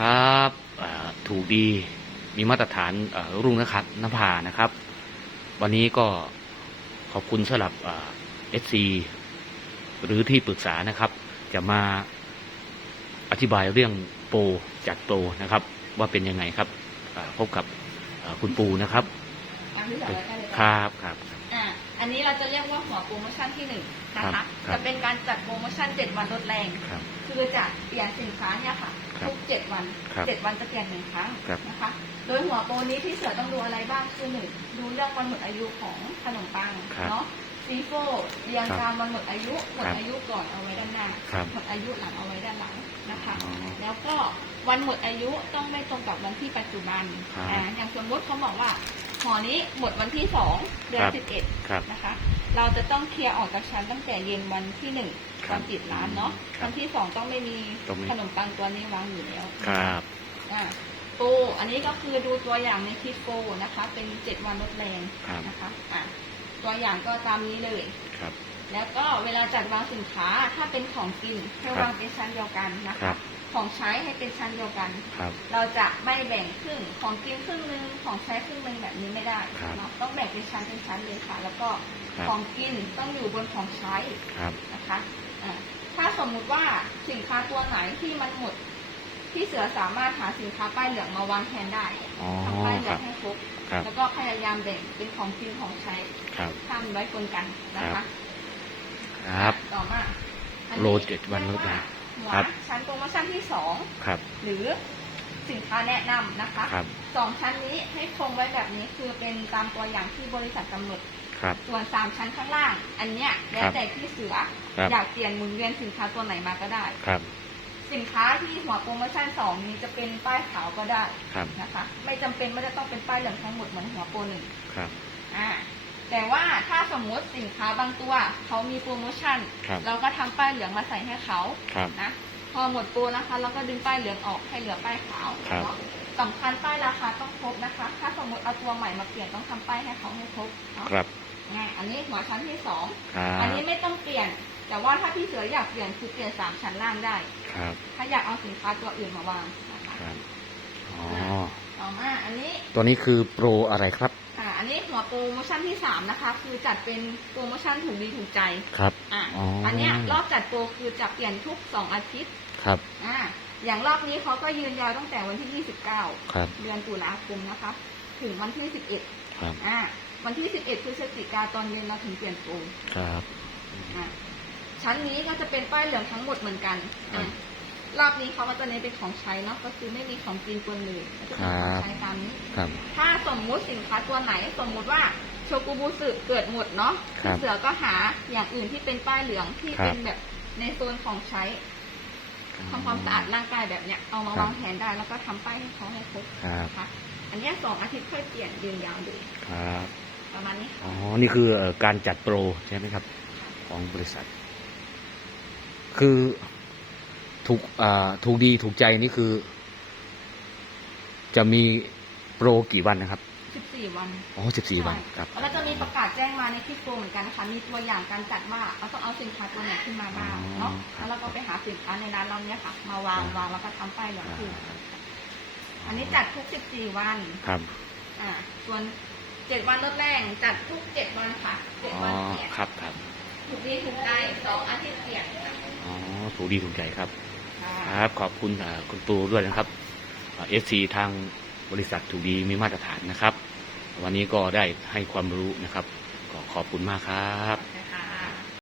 ครับอ่าถูกดีมีมาตรฐานอ่ารุ่งนะครับนภานะครับ วันนี้ก็ขอบคุณสำหรับเอสซีหรือที่ปรึกษานะครับ จะมาอธิบายเรื่องโปรจัดโปรนะครับ ว่าเป็นยังไงครับอ่าพบกับอ่าคุณปูนะครับอันที่สองแล้วกันเลยคค่ะรับครับ อ่าอันนี้เราจะเรียกว่าหัวโปรโมชั่นที่หนึ่งนะครัคะ บครับจะเป็นการจัดโปรโมชั่นเจ็ดวันลดแรง ครับคือจะเปลี่ยนสินค้าเนี่ยค่ะ ครับทุกเจ็ดวันครับเจ็ดวันจะเปลี่ยนหนึ่งครั้งครับ นะคะ โดยหัวโปรนี้ที่เสือต้องดูอะไรบ้างคือหนึ่งดูเรื่องวันหมดอายุของขนมปังครับเนาะซีโฟเรียงครับตามวันหมดอายุหมดครับอายุก่อนเอาไว้ด้านหน้าครับหมดอายุหลังเอาไว้ด้านหลังนะคะ อ๋อแล้วก็วันหมดอายุต้องไม่ตรงกับวันที่ปัจจุบันครับ อ่าอย่างสมมติเขาบอกว่า หอนี้หมดวันที่สองเดือนครับสิบเอ็ดครับนะคะ เราจะต้องเคลียร์ออกจากชั้นตั้งแต่เย็นวันที่หนึ่งครับวันปิดร้านเนาะครับวันที่สองต้องไม่มีต้องไม่ ขนมปังตัวนี้วางอยู่แล้วครับ อ่าโปรอันนี้ก็คือดูตัวอย่างในคลิปโปรนะคะ เป็นเจ็ดวันลดแรงครับ นะคะอ่าตัวอย่างก็ตามนี้เลย ครับ แล้วก็เวลาจัดวางสินค้าถ้าเป็นของกินให้ครับวางเป็นชั้นเดียวกันนะครัคะ บ ของใช้ให้เป็นชั้นเดียวกัน ครับ เราจะไม่แบ่งครึ่งของกินครึ่งหนึ่งของใช้ครึ่งหนึ่งแบบนี้ไม่ได้ครับเนาะต้องแบ่งเป็นชั้นเป็นชั้นเลยค่ะ แล้วก็ครับ ของกินต้องอยู่บนของใช้ครับ นะคะอ่าถ้าสมมุติว่าสินค้าตัวไหนที่มันหมดพี่เสือสามารถหาสินค้าป้ายเหลืองมาวางแทนได้อ๋อ ทำป้ายเหลืคอรังบ ให้ครบครับ แล้วก็พยายามแบ่งเป็นของกินของใช้ครับห้ามไว้ปนกันนะครัคะบ ครับ ต่อมาอันนี้โลเจ็ดวันลดแรง หัวครับชั้นโปรโมชั่นที่สอง ครับ หรือสินค้าแนะนำนะคะครับ สองชั้นนี้ให้คงไว้แบบนี้คือเป็นตามตัวอย่างที่บริษัทกำหนด ครับ ส่วนสามชั้นข้างล่าง อันเนี้ยแล้วแต่ที่เสือครับ อยากเปลี่ยนหมุนเวียนสินค้าตัวไหนมาก็ได้ ครับ สินค้าที่หัวโปรโมชั่นสองนี้จะเป็นป้ายขาวก็ได้ครับ นะคะ ไม่จำเป็นไม่ได้ต้องเป็นป้ายเหลืองทั้งหมดเหมือนหัวโปรหนึ่งครับ อ่า แต่ว่าถ้าสมมติสินค้าบางตัวเขามีโปรโมชั่น ครับเราก็ทำป้ายเหลืองมาใส่ให้เขาครับนะ พอหมดโปรนะคะ เราก็ดึงป้ายเหลืองออกให้เหลือป้ายขาวครับ เนาะสำคัญป้ายราคาต้องครบนะคะ ถ้าสมมติเอาตัวใหม่มาเปลี่ยนต้องทำป้ายให้เขาให้ครบเนาะครับอ่าอันนี้หัวชั้นที่สองครัอันบนี้ไม่ต้องเปลี่ยน แต่ว่าถ้าพี่เสืออยากเปลี่ยนคือเปลี่ยนสามชั้นล่างได้ ครับถ้าอยากเอาสินค้าตัวอื่นมาวางนะคะครับอ๋อต่อมาอันนี้ตัวนี้คือโปรอะไรครับ อ่าอันนี้หัวโปรโมชั่นที่สามนะคะ คือจัดเป็นโปรโมชั่นถูกดีถูกใจครับ อ่าอ๋ออั อันเนี้ยรอบจัดโปรคือจะเปลี่ยนทุกสองอาทิตย์ครับอ่าอย่างรอบนี้เขาก็ยืนยาวตั้งแต่วันที่ 29 ครับเดือนตุลาคมนะคะ ถึงวันที่ 11ครับอ่าวันที่ 11พฤศจิกาตอนเย็นเราถึงเปลี่ยนโปร ครับ อ่าชั้นนี้ก็จะเป็นป้ายเหลืองทั้งหมดเหมือนกันครับอ่า รอบนี้เขาก็จะเน้นเป็นของใช้เนาะก็คือไม่มีของกินปนเลยก็จะเป็นของใช้ตามนี้ครับ ถ้าสมมุติสินค้าตัวไหนสมมุติว่าโชกุบุสึเกิดหมดเนาะครับพี่เสือก็หาอย่างอื่นที่เป็นป้ายเหลืองที่ครับ เป็นแบบในโซนของใช้ทำความสะอาดร่างกายแบบเนี้ยเอามาครับวางแผนได้แล้วก็ทำป้ายให้เขาให้ครบครับ นะคะอันเนี้ยสองอาทิตย์ค่อยเปลี่ยนยืนยาวเลยครับ ประมาณนี้อ๋อค่ะนี่คือเอ่อการจัดโปรใช่ไหมครับ ของบริษัท คือ ถูกอ่าถูกดีถูกใจนี่คือ จะมีโปรกี่วันนะครับ 14 วันอ๋อสิบสี่วันครับแล้วก็จะมีประกาศแจ้งมาในคลิปโปรเหมือนกันนะคะ มีตัวอย่างการจัดว่าเราต้องเอาสินค้าตัวไหนขึ้นมาบ้างเนาะ อ๋อ แล้วเราก็ไปหาสินค้าในร้านเราเนี้ยค่ะ มาวางครับวางแล้วก็ทำป้ายเหลืองอ่าขึ้นอันนี้จัดทุก 14 วัน ครับ อ่า ส่วน7วันลดแรงจัดทุก7วันค่ะอ๋อ7วันเปลี่ยนครับครับ ถูกดีถูกใจสองอาทิตย์เปลี่ยนค่ะ อ๋อ ถูกดีถูกใจครับ ครับ ขอบคุณคุณปูด้วยนะครับเอฟซีทางบริษัทถูกดีมีมาตรฐานนะครับ วันนี้ก็ได้ให้ความรู้นะครับ ก็ขอบคุณมากครับ